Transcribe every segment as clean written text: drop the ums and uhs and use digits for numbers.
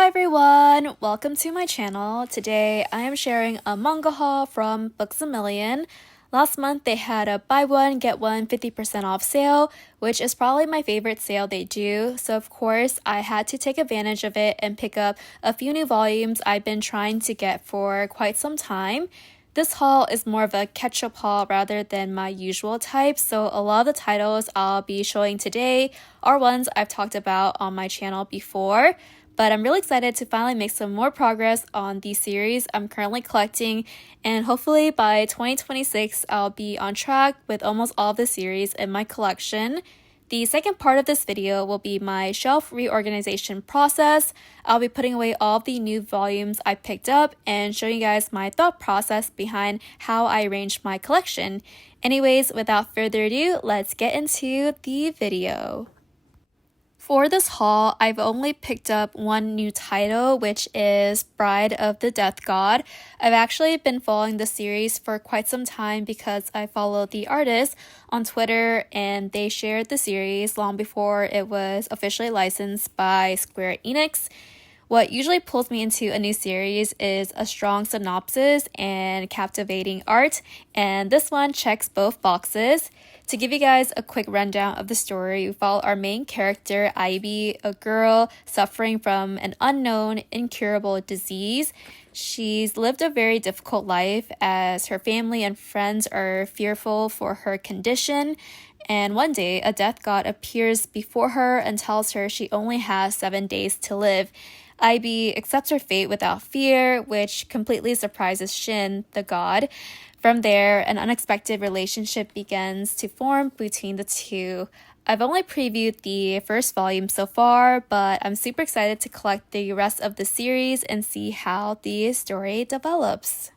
Hi everyone, welcome to my channel. Today I am sharing a manga haul from Books A Million. Last month they had a buy one get one 50% off sale, which is probably my favorite sale they do. So of course I had to take advantage of it and pick up a few new volumes I've been trying to get for quite some time. This haul is more of a catch-up haul rather than my usual type, so a lot of the titles I'll be showing today are ones I've talked about on my channel before. But I'm really excited to finally make some more progress on the series I'm currently collecting, and hopefully by 2026 I'll be on track with almost all of the series in my collection. The second part of this video will be my shelf reorganization process. I'll be putting away all of the new volumes I picked up and showing you guys my thought process behind how I arranged my collection. Anyways, without further ado, let's get into the video. For this haul, I've only picked up one new title, which is Bride of the Death God. I've actually been following the series for quite some time because I follow the artist on Twitter and they shared the series long before it was officially licensed by Square Enix. What usually pulls me into a new series is a strong synopsis and captivating art, and this one checks both boxes. To give you guys a quick rundown of the story, we follow our main character, Ivy, a girl suffering from an unknown, incurable disease. She's lived a very difficult life as her family and friends are fearful for her condition. And one day, a death god appears before her and tells her she only has 7 days to live. Ivy accepts her fate without fear, which completely surprises Shin, the god. From there, an unexpected relationship begins to form between the two. I've only previewed the first volume so far, but I'm super excited to collect the rest of the series and see how the story develops.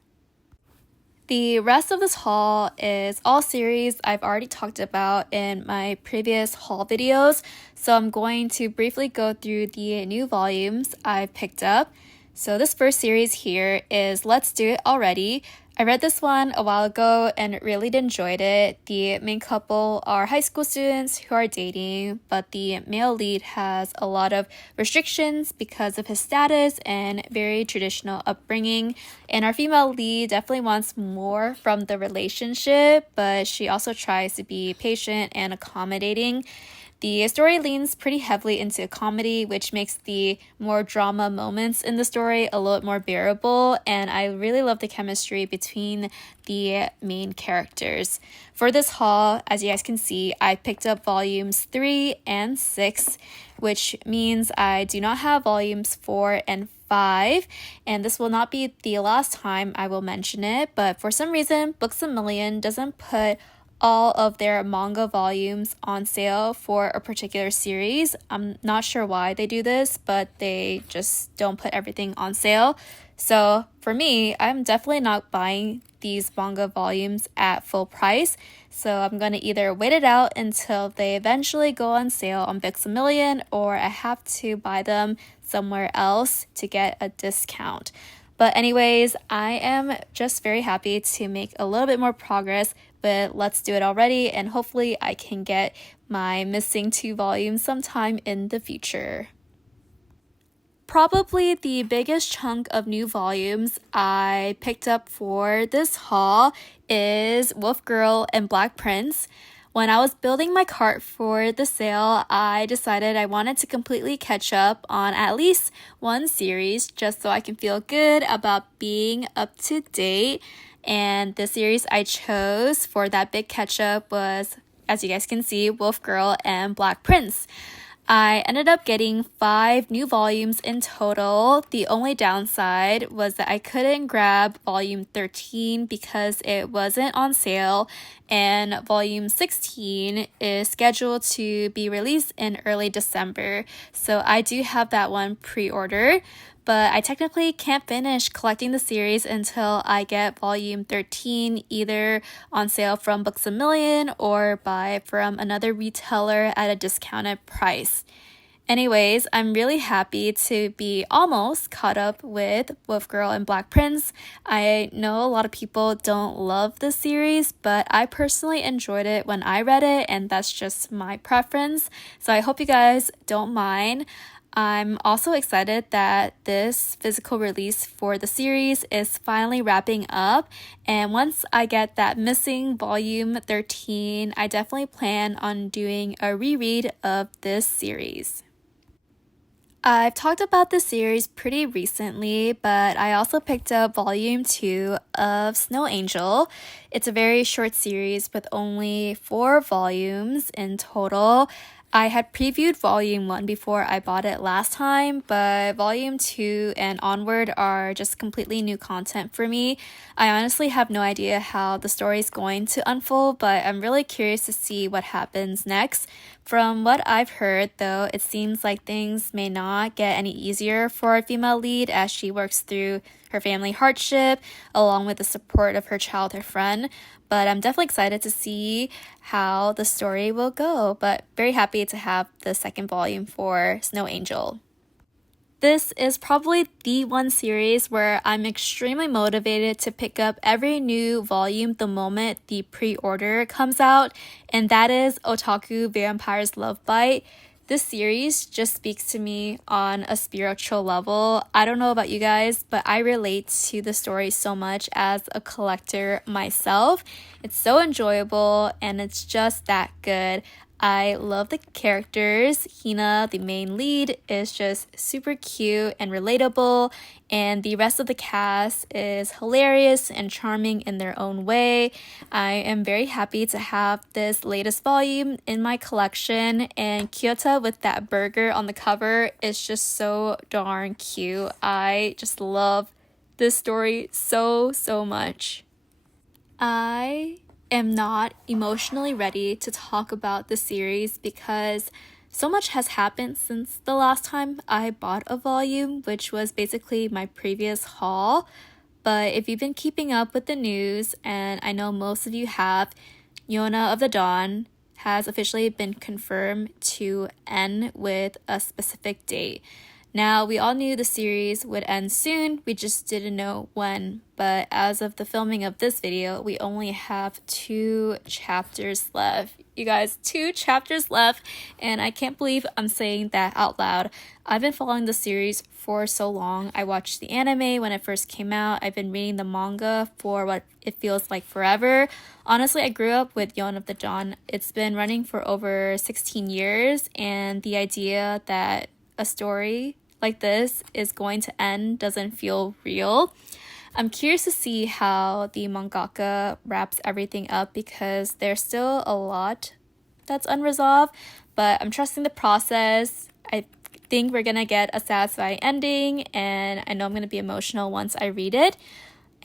The rest of this haul is all series I've already talked about in my previous haul videos, so I'm going to briefly go through the new volumes I've picked up. So this first series here is Let's Do It Already. I read this one a while ago and really enjoyed it. The main couple are high school students who are dating, but the male lead has a lot of restrictions because of his status and very traditional upbringing. And our female lead definitely wants more from the relationship, but she also tries to be patient and accommodating. The story leans pretty heavily into comedy, which makes the more drama moments in the story a little more bearable, and I really love the chemistry between the main characters. For this haul, as you guys can see, I picked up volumes 3 and 6, which means I do not have volumes 4 and 5, and this will not be the last time I will mention it, but for some reason, Books A Million doesn't put all of their manga volumes on sale for a particular series. I'm not sure why they do this, but they just don't put everything on sale. So for me, I'm definitely not buying these manga volumes at full price. So I'm going to either wait it out until they eventually go on sale on Books A Million, or I have to buy them somewhere else to get a discount. But anyways, I am just very happy to make a little bit more progress, but Let's Do It Already, and hopefully I can get my missing 2 volumes sometime in the future. Probably the biggest chunk of new volumes I picked up for this haul is Wolf Girl and Black Prince. When I was building my cart for the sale, I decided I wanted to completely catch up on at least one series just so I can feel good about being up to date. And the series I chose for that big catch up was, as you guys can see, Wolf Girl and Black Prince. I ended up getting 5 new volumes in total. The only downside was that I couldn't grab volume 13 because it wasn't on sale, and volume 16 is scheduled to be released in early December. So I do have that one pre-ordered, but I technically can't finish collecting the series until I get volume 13 either on sale from Books A Million or buy from another retailer at a discounted price. Anyways, I'm really happy to be almost caught up with Wolf Girl and Black Prince. I know a lot of people don't love this series, but I personally enjoyed it when I read it, and that's just my preference. So I hope you guys don't mind. I'm also excited that this physical release for the series is finally wrapping up, and once I get that missing volume 13, I definitely plan on doing a reread of this series. I've talked about this series pretty recently, but I also picked up volume 2 of Snow Angel. It's a very short series with only 4 volumes in total. I had previewed volume 1 before I bought it last time, but volume 2 and onward are just completely new content for me. I honestly have no idea how the story is going to unfold, but I'm really curious to see what happens next. From what I've heard, though, it seems like things may not get any easier for a female lead as she works through her family hardship along with the support of her childhood friend. But I'm definitely excited to see how the story will go, but very happy to have the second volume for Snow Angel. This is probably the one series where I'm extremely motivated to pick up every new volume the moment the pre-order comes out, and that is Otaku Vampire's Love Bite. This series just speaks to me on a spiritual level. I don't know about you guys, but I relate to the story so much as a collector myself. It's so enjoyable and it's just that good. I love the characters. Hina, the main lead, is just super cute and relatable, and the rest of the cast is hilarious and charming in their own way. I am very happy to have this latest volume in my collection, and Kyoto with that burger on the cover is just so darn cute. I just love this story so much. I am not emotionally ready to talk about the series because so much has happened since the last time I bought a volume, which was basically my previous haul. But if you've been keeping up with the news, and I know most of you have, Yona of the Dawn has officially been confirmed to end with a specific date. Now, we all knew the series would end soon, we just didn't know when, but as of the filming of this video, we only have 2 chapters left. You guys, 2 chapters left, and I can't believe I'm saying that out loud. I've been following the series for so long. I watched the anime when it first came out. I've been reading the manga for what it feels like forever. Honestly, I grew up with Yona of the Dawn. It's been running for over 16 years, and the idea that a story like this is going to end doesn't feel real. I'm curious to see how the mangaka wraps everything up because there's still a lot that's unresolved, but I'm trusting the process. I think we're gonna get a satisfying ending, and I know I'm gonna be emotional once I read it.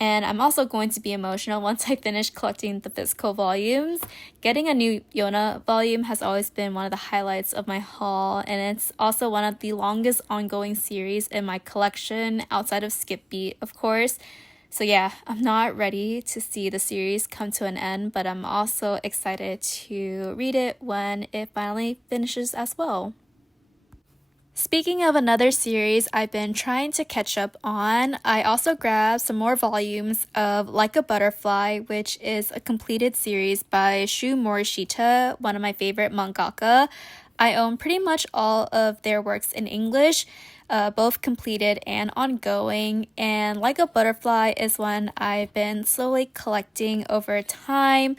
And I'm also going to be emotional once I finish collecting the physical volumes. Getting a new Yona volume has always been one of the highlights of my haul, and it's also one of the longest ongoing series in my collection, outside of Skip Beat, of course. So yeah, I'm not ready to see the series come to an end, but I'm also excited to read it when it finally finishes as well. Speaking of another series I've been trying to catch up on, I also grabbed some more volumes of Like a Butterfly, which is a completed series by Shu Morishita, one of my favorite mangaka. I own pretty much all of their works in English, both completed and ongoing, and Like a Butterfly is one I've been slowly collecting over time.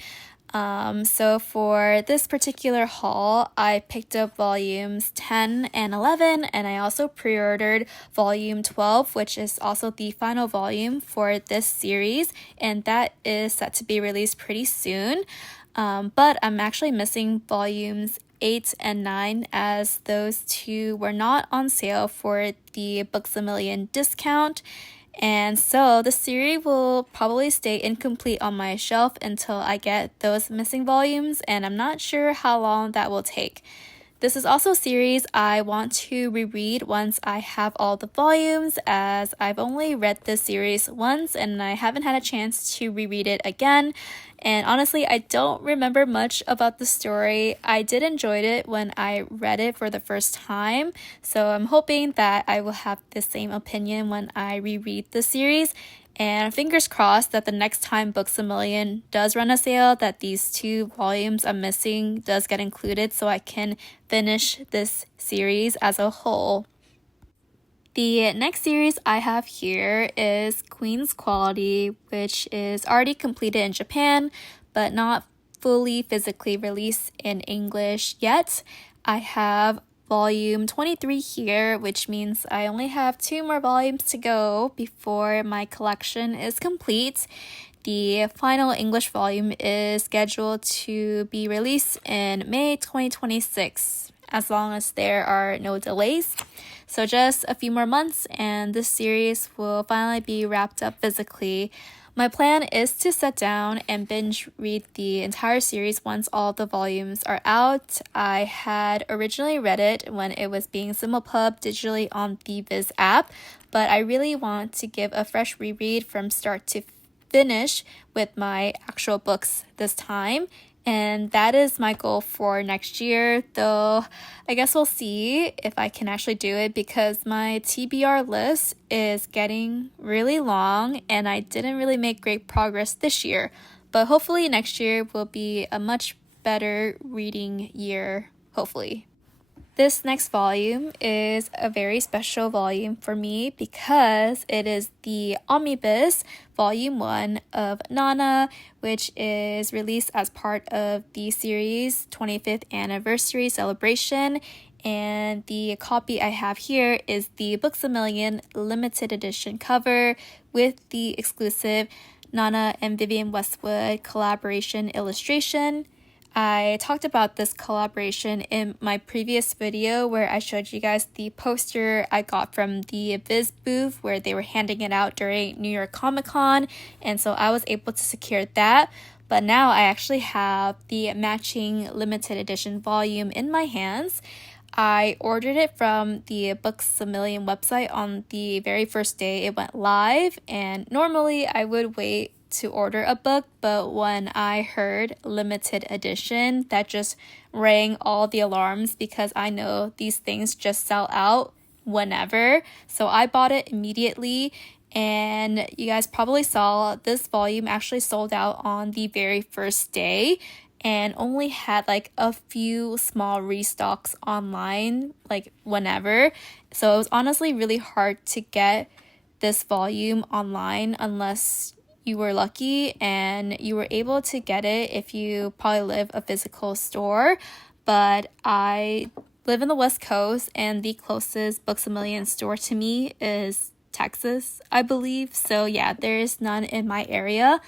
So for this particular haul, I picked up volumes 10 and 11, and I also pre-ordered volume 12, which is also the final volume for this series, and that is set to be released pretty soon. But I'm actually missing volumes 8 and 9 as those 2 were not on sale for the Books A Million discount. And so the series will probably stay incomplete on my shelf until I get those missing volumes, and I'm not sure how long that will take. This is also a series I want to reread once I have all the volumes, as I've only read this series once and I haven't had a chance to reread it again. And honestly, I don't remember much about the story. I did enjoy it when I read it for the first time, so I'm hoping that I will have the same opinion when I reread the series. And fingers crossed that the next time Books A Million does run a sale, that these 2 volumes I'm missing does get included so I can finish this series as a whole. The next series I have here is Queen's Quality, which is already completed in Japan, but not fully physically released in English yet. I have volume 23 here, which means I only have 2 more volumes to go before my collection is complete. The final English volume is scheduled to be released in May 2026, as long as there are no delays. So just a few more months and this series will finally be wrapped up physically. My plan is to sit down and binge read the entire series once all the volumes are out. I had originally read it when it was being simulpub digitally on the Viz app, but I really want to give a fresh reread from start to finish with my actual books this time. And that is my goal for next year, though I guess we'll see if I can actually do it because my TBR list is getting really long and I didn't really make great progress this year. But hopefully next year will be a much better reading year, hopefully. This next volume is a very special volume for me because it is the Omnibus Volume 1 of Nana, which is released as part of the series' 25th anniversary celebration. And the copy I have here is the Books A Million limited edition cover with the exclusive Nana and Vivienne Westwood collaboration illustration. I talked about this collaboration in my previous video where I showed you guys the poster I got from the Viz booth where they were handing it out during New York Comic Con, and so I was able to secure that. But now I actually have the matching limited edition volume in my hands. I ordered it from the Books A Million website on the very first day it went live, and normally I would wait to order a book, but when I heard limited edition, that just rang all the alarms because I know these things just sell out whenever. So I bought it immediately, and you guys probably saw this volume actually sold out on the very first day and only had like a few small restocks online like whenever. So it was honestly really hard to get this volume online unless you were lucky and you were able to get it if you probably live a physical store. But I live in the West Coast and the closest Books A Million store to me is Texas, I believe. So yeah, there is none in my area.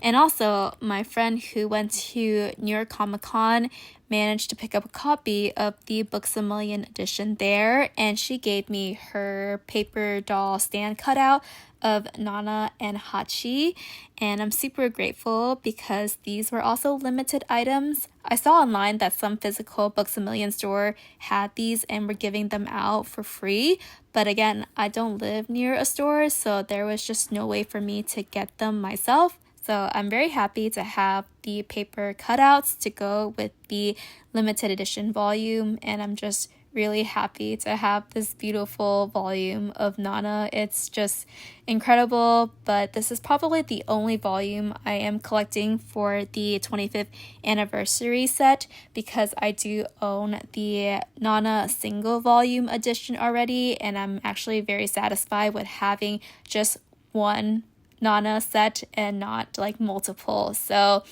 And also, my friend who went to New York Comic Con managed to pick up a copy of the Books A Million edition there, and she gave me her paper doll stand cutout of Nana and Hachi, and I'm super grateful because these were also limited items. I saw online that some physical Books A Million store had these and were giving them out for free, but again, I don't live near a store, so there was just no way for me to get them myself. So I'm very happy to have the paper cutouts to go with the limited edition volume, and I'm just really happy to have this beautiful volume of Nana. It's just incredible, but this is probably the only volume I am collecting for the 25th anniversary set because I do own the Nana single volume edition already, and I'm actually very satisfied with having just one Nana set and not like multiple. So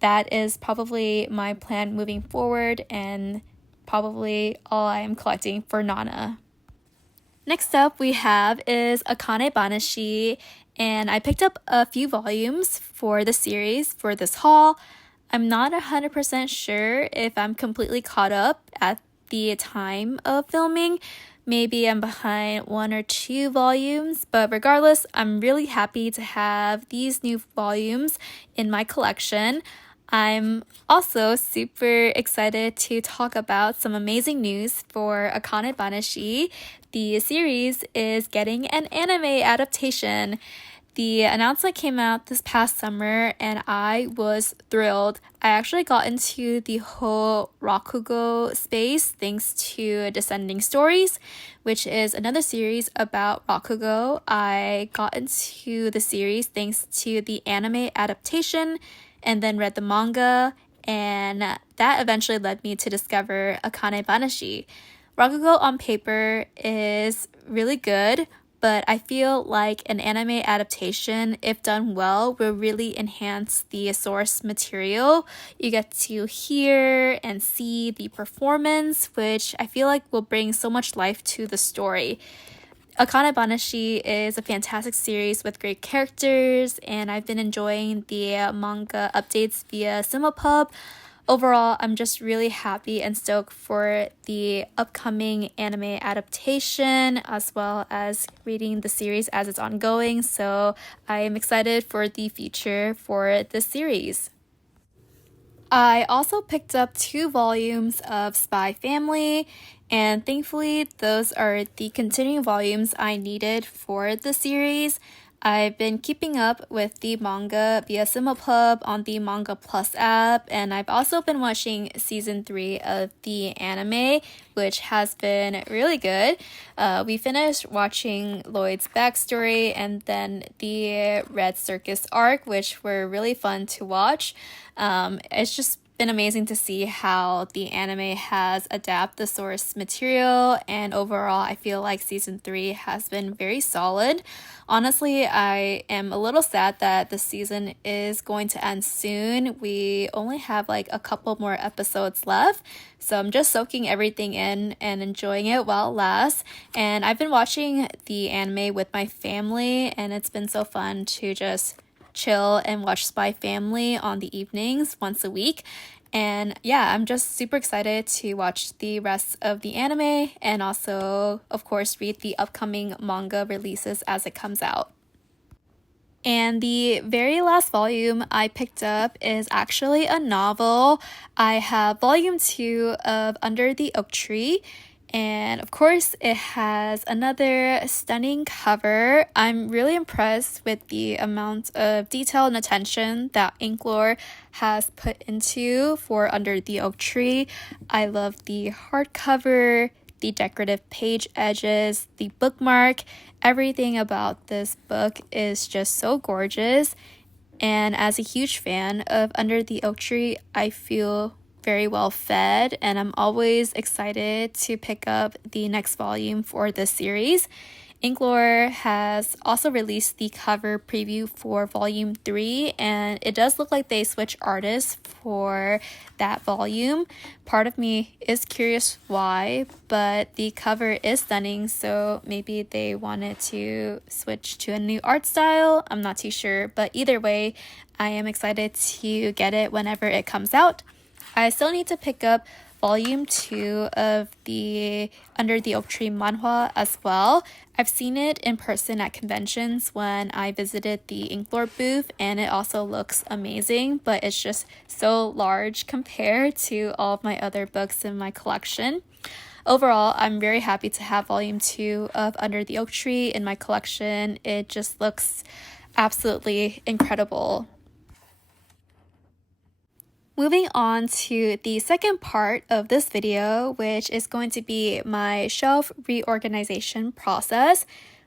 that is probably my plan moving forward and probably all I am collecting for Nana. Next up we have is Akane-banashi, and I picked up a few volumes for the series for this haul. I'm not 100% sure if I'm completely caught up at the time of filming. Maybe I'm behind 1 or 2 volumes, but regardless, I'm really happy to have these new volumes in my collection. I'm also super excited to talk about some amazing news for Akane-banashi. The series is getting an anime adaptation. The announcement came out this past summer and I was thrilled. I actually got into the whole Rakugo space thanks to Descending Stories, which is another series about Rakugo. I got into the series thanks to the anime adaptation and then read the manga, and that eventually led me to discover Akane-banashi. Rakugo on paper is really good, but I feel like an anime adaptation, if done well, will really enhance the source material. You get to hear and see the performance, which I feel like will bring so much life to the story. Akane-banashi is a fantastic series with great characters, and I've been enjoying the manga updates via Simapub. Overall, I'm just really happy and stoked for the upcoming anime adaptation, as well as reading the series as it's ongoing, so I am excited for the future for this series. I also picked up 2 volumes of Spy Family, and thankfully those are the continuing volumes I needed for the series. I've been keeping up with the manga via Simapub on the Manga Plus app, and I've also been watching season 3 of the anime, which has been really good. We finished watching Lloyd's backstory and then the Red Circus arc, which were really fun to watch. It's just been amazing to see how the anime has adapted the source material, and overall I feel like season 3 has been very solid. Honestly, I am a little sad that the season is going to end soon. We only have like a couple more episodes left, so I'm just soaking everything in and enjoying it while it lasts. And I've been watching the anime with my family, and it's been so fun to just chill and watch Spy Family on the evenings once a week. And yeah, I'm just super excited to watch the rest of the anime and also, of course, read the upcoming manga releases as it comes out. And the very last volume I picked up is actually a novel. I have volume 2 of Under the Oak Tree. And of course, it has another stunning cover. I'm really impressed with the amount of detail and attention that Inklore has put into for Under the Oak Tree. I love the hardcover, the decorative page edges, the bookmark. Everything about this book is just so gorgeous. And as a huge fan of Under the Oak Tree, I feel very well fed, and I'm always excited to pick up the next volume for this series. Inklore has also released the cover preview for volume 3, and it does look like they switched artists for that volume. Part of me is curious why, but the cover is stunning, so maybe they wanted to switch to a new art style. I'm not too sure, but either way, I am excited to get it whenever it comes out. I still need to pick up volume 2 of the Under the Oak Tree manhwa as well. I've seen it in person at conventions when I visited the Inklore booth, and it also looks amazing, but it's just so large compared to all of my other books in my collection. Overall, I'm very happy to have volume 2 of Under the Oak Tree in my collection. It just looks absolutely incredible. Moving on to the second part of this video, which is going to be my shelf reorganization process.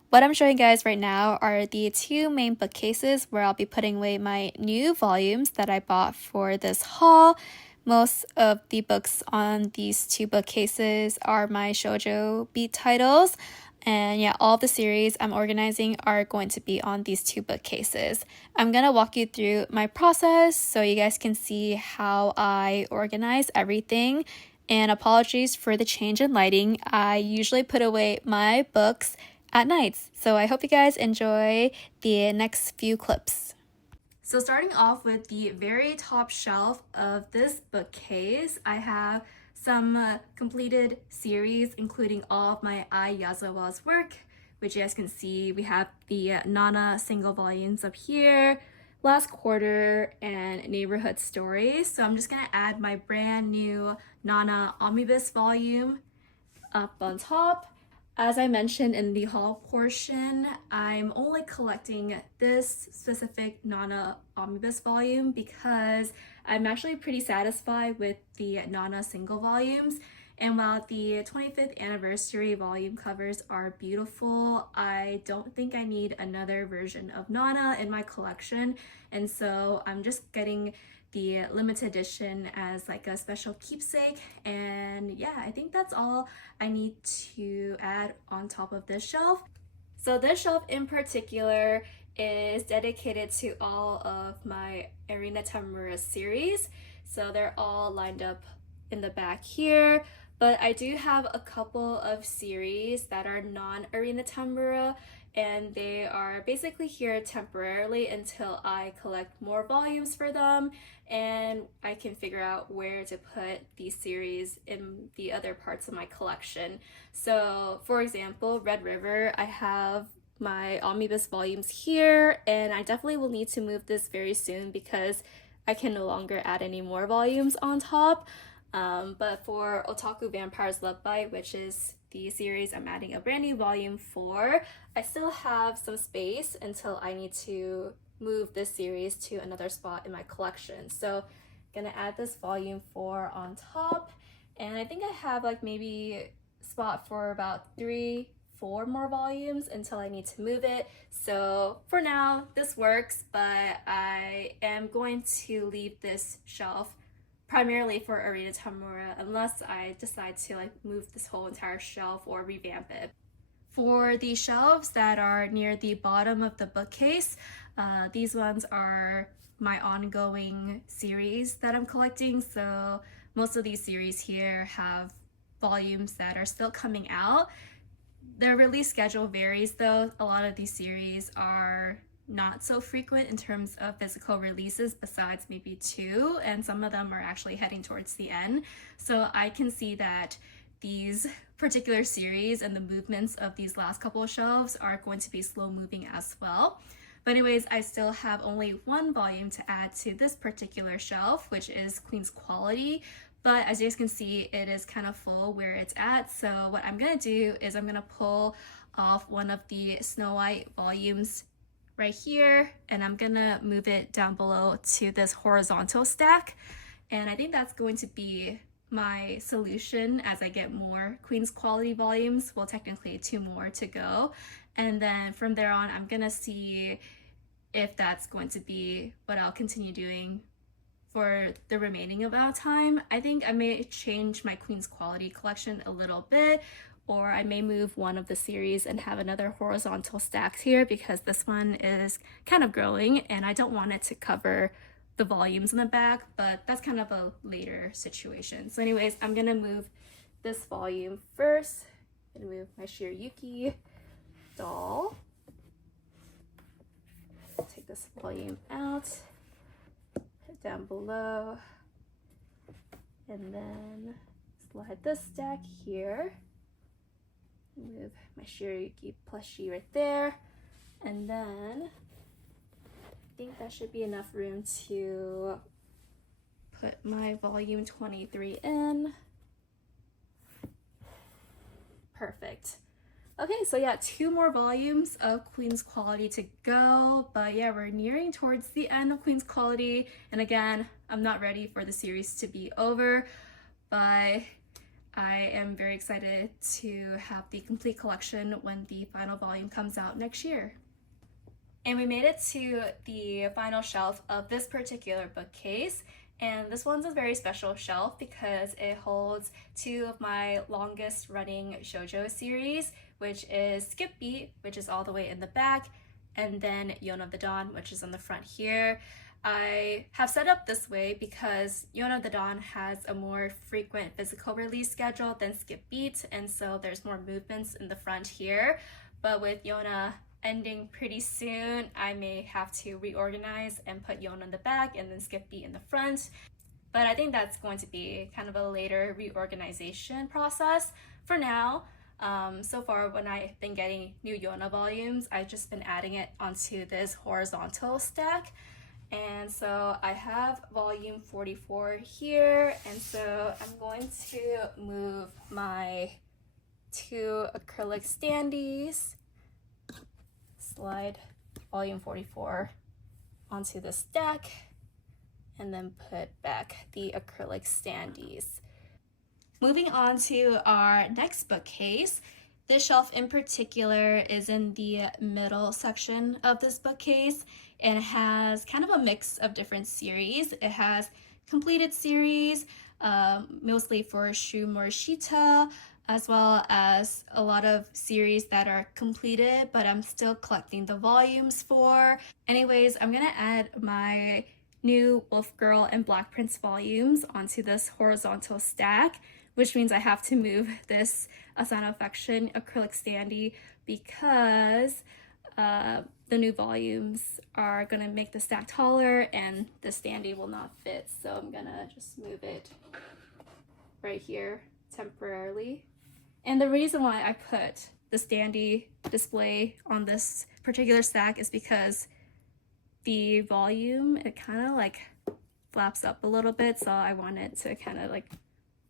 What I'm showing you guys right now are the 2 main bookcases where I'll be putting away my new volumes that I bought for this haul. Most of the books on these 2 bookcases are my shoujo beat titles. And yeah, all the series I'm organizing are going to be on these 2 bookcases. I'm going to walk you through my process so you guys can see how I organize everything. And apologies for the change in lighting. I usually put away my books at nights. So I hope you guys enjoy the next few clips. So starting off with the very top shelf of this bookcase, I have some completed series, including all of my Ai Yazawa's work, which you guys can see. We have the Nana single volumes up here, Last Quarter, and Neighborhood Stories. So I'm just gonna add my brand new Nana omnibus volume up on top. As I mentioned in the haul portion, I'm only collecting this specific Nana omnibus volume because I'm actually pretty satisfied with the Nana single volumes. And while the 25th anniversary volume covers are beautiful, I don't think I need another version of Nana in my collection. And so I'm just getting the limited edition as like a special keepsake. And yeah, I think that's all I need to add on top of this shelf. So this shelf in particular is dedicated to all of my Erina Tamura series. So they're all lined up in the back here. But I do have a couple of series that are non-Erina Tamura, and they are basically here temporarily until I collect more volumes for them and I can figure out where to put these series in the other parts of my collection. So for example, Red River, I have my omnibus volumes here, and I definitely will need to move this very soon because I can no longer add any more volumes on top. But for Otaku Vampire's Love Bite, which is the series I'm adding a brand new volume for, I still have some space until I need to move this series to another spot in my collection. So I'm gonna add this volume 4 on top, and I think I have like maybe spot for about 3-4 more volumes until I need to move it. So for now this works, but I am going to leave this shelf primarily for Erina Tamura unless I decide to like move this whole entire shelf or revamp it. For the shelves that are near the bottom of the bookcase, these ones are my ongoing series that I'm collecting. So most of these series here have volumes that are still coming out. Their release schedule varies though. A lot of these series are not so frequent in terms of physical releases besides maybe 2, and some of them are actually heading towards the end. So I can see that these particular series and the movements of these last couple of shelves are going to be slow moving as well. But anyways, I still have only 1 volume to add to this particular shelf, which is Queen's Quality. But as you guys can see, it is kind of full where it's at. So what I'm gonna do is I'm gonna pull off one of the Snow White volumes right here, and I'm gonna move it down below to this horizontal stack. And I think that's going to be my solution as I get more Queen's Quality volumes. Well, technically 2 more to go. And then from there on, I'm gonna see if that's going to be what I'll continue doing for the remaining amount of time. I think I may change my Queen's Quality collection a little bit, or I may move one of the series and have another horizontal stack here because this one is kind of growing and I don't want it to cover the volumes in the back, but that's kind of a later situation. So anyways, I'm gonna move this volume first. I'm gonna move my Shiryuki doll. Take this volume out, put it down below, and then slide this stack here. Move my Shiryuki plushie right there, and then I think that should be enough room to put my volume 23 in. Perfect. Okay, so yeah, 2 more volumes of Queen's Quality to go, but yeah, we're nearing towards the end of Queen's Quality, and again, I'm not ready for the series to be over, but I am very excited to have the complete collection when the final volume comes out next year. And we made it to the final shelf of this particular bookcase. And this one's a very special shelf because it holds 2 of my longest running shoujo series, which is Skip Beat, which is all the way in the back, and then Yona of the Dawn, which is on the front here. I have set up this way because Yona of the Dawn has a more frequent physical release schedule than Skip Beat, and so there's more movements in the front here. But with Yona ending pretty soon, I may have to reorganize and put Yona in the back and then Skip Beat in the front. But I think that's going to be kind of a later reorganization process. For now, so far when I've been getting new Yona volumes, I've just been adding it onto this horizontal stack. And so I have volume 44 here, and so I'm going to move my 2 acrylic standees, slide volume 44 onto the stack, and then put back the acrylic standees. Moving on to our next bookcase. This shelf in particular is in the middle section of this bookcase and it has kind of a mix of different series. It has completed series, mostly for Shu Morishita, as well as a lot of series that are completed, but I'm still collecting the volumes for. Anyways, I'm gonna add my new Wolf Girl and Black Prince volumes onto this horizontal stack, which means I have to move this Asana Affection acrylic standee because the new volumes are gonna make the stack taller and the standee will not fit. So I'm gonna just move it right here temporarily. And the reason why I put the standee display on this particular stack is because the volume, it kind of like flaps up a little bit, so I wanted to kind of like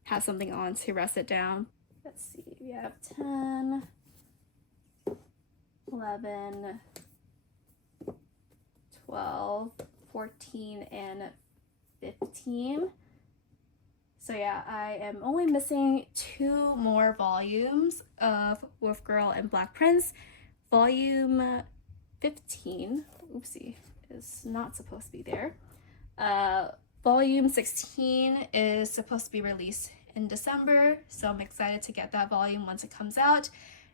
have something on to rest it down. Let's see, we have 10, 11, 12, 14, and 15. So yeah, I am only missing 2 more volumes of Wolf Girl and Black Prince. Volume 15, oopsie, is not supposed to be there. Volume 16 is supposed to be released in December, so I'm excited to get that volume once it comes out.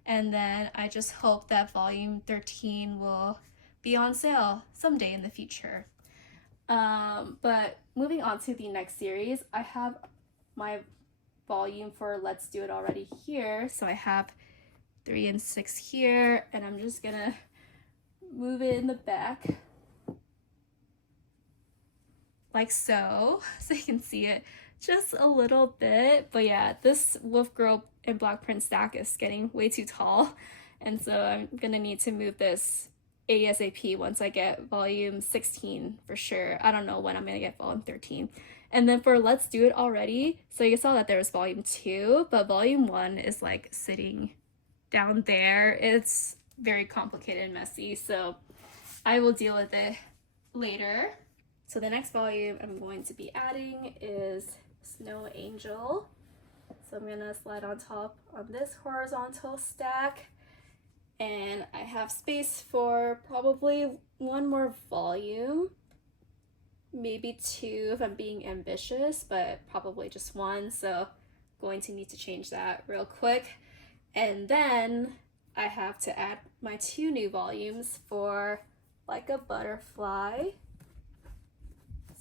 And then I just hope that volume 13 will be on sale someday in the future. But moving on to the next series, I have my volume for Let's Do It Already here. So I have 3 and 6 here, and I'm just gonna move it in the back like so you can see it just a little bit. But yeah, this Wolf Girl and Black Prince stack is getting way too tall, and so I'm gonna need to move this ASAP once I get volume 16 for sure. I don't know when I'm gonna get volume 13. And then for Let's Do It Already, so you saw that there was volume 2, but volume 1 is like sitting down there. It's very complicated and messy, so I will deal with it later. So the next volume I'm going to be adding is Snow Angel. So I'm gonna slide on top on this horizontal stack, and I have space for probably 1 more volume, maybe 2 if I'm being ambitious, but probably just 1, so going to need to change that real quick. And then I have to add my 2 new volumes for Like a Butterfly.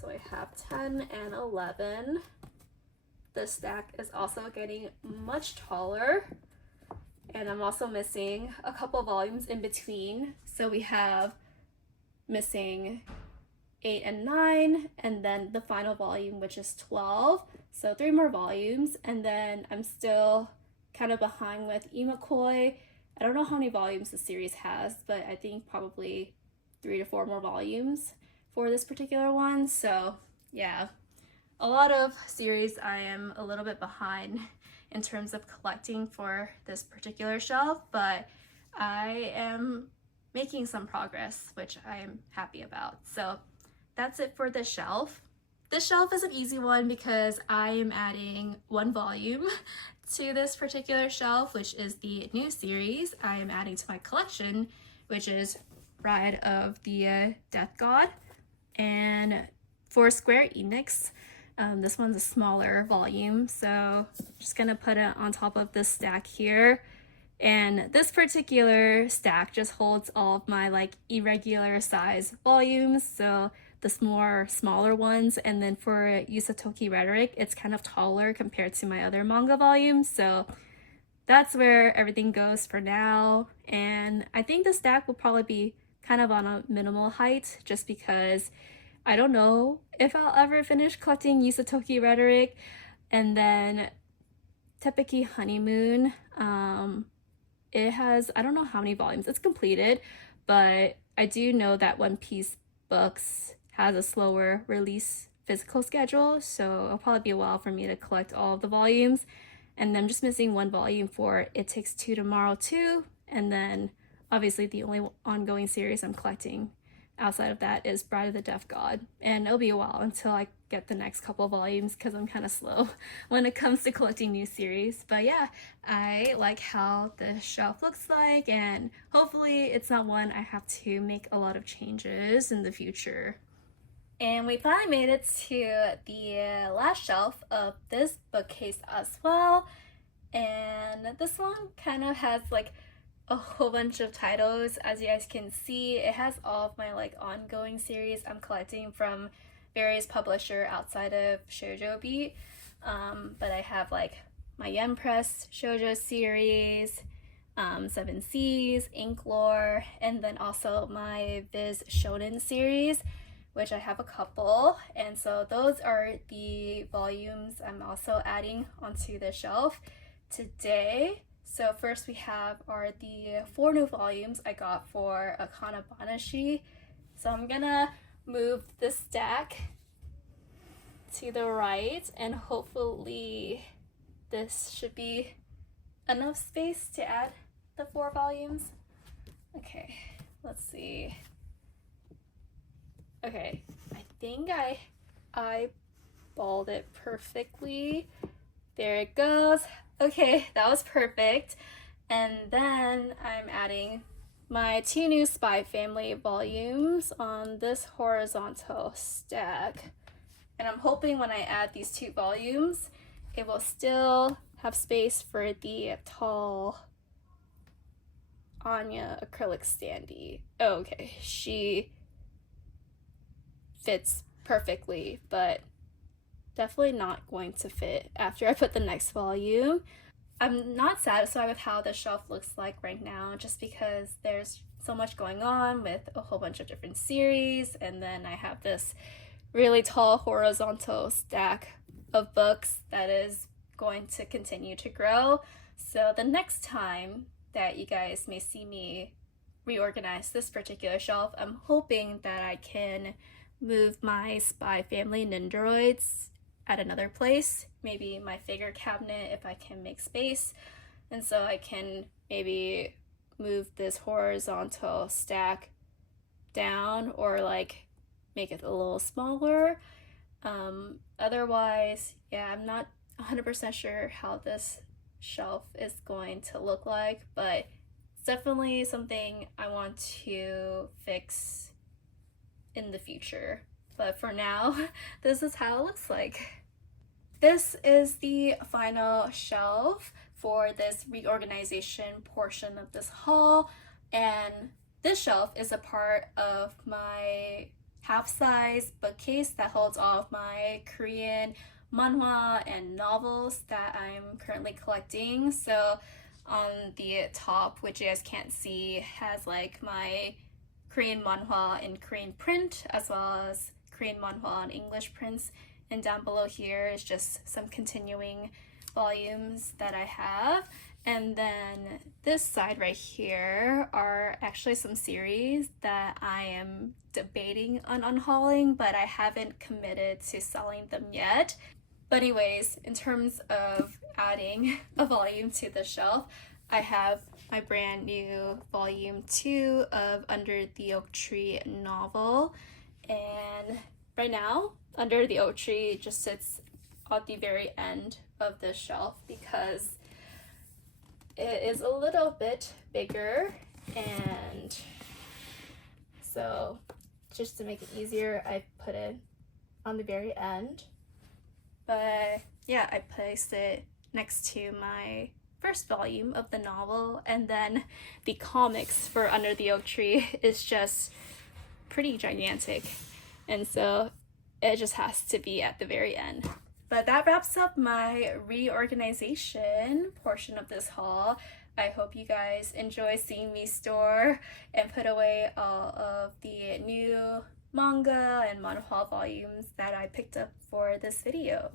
So I have 10 and 11. The stack is also getting much taller, and I'm also missing a couple volumes in between. So we have missing 8 and 9, and then the final volume, which is 12. So 3 more volumes, and then I'm still kind of behind with Imakoi. I don't know how many volumes the series has, but I think probably 3 to 4 more volumes for this particular one. So yeah, a lot of series I am a little bit behind in terms of collecting for this particular shelf, but I am making some progress, which I am happy about. So that's it for this shelf. This shelf is an easy one because I am adding 1 volume to this particular shelf, which is the new series I am adding to my collection, which is Ride of the Death God. And for Square Enix, this one's a smaller volume, so I'm just gonna put it on top of this stack here. And this particular stack just holds all of my like irregular size volumes, so the smaller ones. And then for Yusatoki Rhetoric, it's kind of taller compared to my other manga volumes, so that's where everything goes for now. And I think the stack will probably be kind of on a minimal height, just because I don't know if I'll ever finish collecting Yusatoki Rhetoric. And then Teppeki Honeymoon, it has, I don't know how many volumes it's completed, but I do know that One Piece Books has a slower release physical schedule, so it'll probably be a while for me to collect all of the volumes. And I'm just missing 1 volume for It Takes Two Tomorrow too, and then obviously the only ongoing series I'm collecting outside of that is Bride of the Death God, and it'll be a while until I get the next couple volumes because I'm kind of slow when it comes to collecting new series. But yeah, I like how the shelf looks like, and hopefully it's not one I have to make a lot of changes in the future. And we finally made it to the last shelf of this bookcase as well. And this one kind of has like a whole bunch of titles. As you guys can see, it has all of my like ongoing series I'm collecting from various publisher outside of Shoujo Beat. But I have like my Yen Press Shoujo series, Seven Seas, Ink Lore, and then also my Viz Shonen series, which I have a couple. And so those are the volumes I'm also adding onto the shelf today. So first we have are the 4 new volumes I got for Akane-banashi. So I'm gonna move the stack to the right, and hopefully this should be enough space to add the 4 volumes. Okay, let's see. Okay, I think I eyeballed it perfectly. There it goes. Okay, that was perfect. And then I'm adding my 2 new Spy Family volumes on this horizontal stack. And I'm hoping when I add these 2 volumes, it will still have space for the tall Anya acrylic standee. Oh, okay, she fits perfectly, but definitely not going to fit after I put the next volume. I'm not satisfied with how the shelf looks like right now, just because there's so much going on with a whole bunch of different series, and then I have this really tall horizontal stack of books that is going to continue to grow. So the next time that you guys may see me reorganize this particular shelf, I'm hoping that I can move my Spy Family Nindoroids at another place, maybe my figure cabinet if I can make space. And so I can maybe move this horizontal stack down, or like make it a little smaller. Otherwise, yeah, I'm not 100% sure how this shelf is going to look like, but it's definitely something I want to fix in the future. But for now, this is how it looks like. This is the final shelf for this reorganization portion of this haul, and this shelf is a part of my half-size bookcase that holds all of my Korean manhwa and novels that I'm currently collecting. So on the top, which you guys can't see, has like my Korean manhwa in Korean print, as well as Korean manhwa in English prints. And down below here is just some continuing volumes that I have. And then this side right here are actually some series that I am debating on unhauling, but I haven't committed to selling them yet. But anyways, in terms of adding a volume to the shelf, I have my brand new volume 2 of Under the Oak Tree novel. And right now, Under the Oak Tree just sits at the very end of this shelf because it is a little bit bigger, and so just to make it easier, I put it on the very end. But yeah, I placed it next to my first volume of the novel, and then the comics for Under the Oak Tree is just pretty gigantic, and so it just has to be at the very end. But that wraps up my reorganization portion of this haul. I hope you guys enjoy seeing me store and put away all of the new manga and manhwa volumes that I picked up for this video.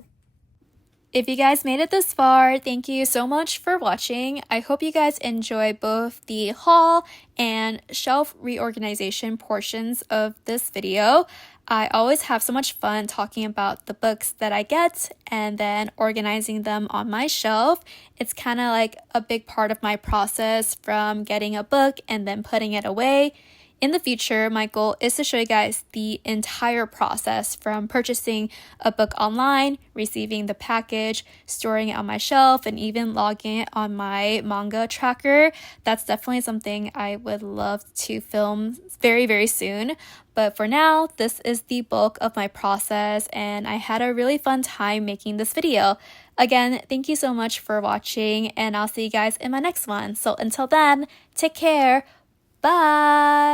If you guys made it this far, thank you so much for watching. I hope you guys enjoy both the haul and shelf reorganization portions of this video. I always have so much fun talking about the books that I get and then organizing them on my shelf. It's kind of like a big part of my process, from getting a book and then putting it away. In the future, my goal is to show you guys the entire process from purchasing a book online, receiving the package, storing it on my shelf, and even logging it on my manga tracker. That's definitely something I would love to film very, very soon. But for now, this is the bulk of my process, and I had a really fun time making this video. Again, thank you so much for watching, and I'll see you guys in my next one. So until then, take care. Bye!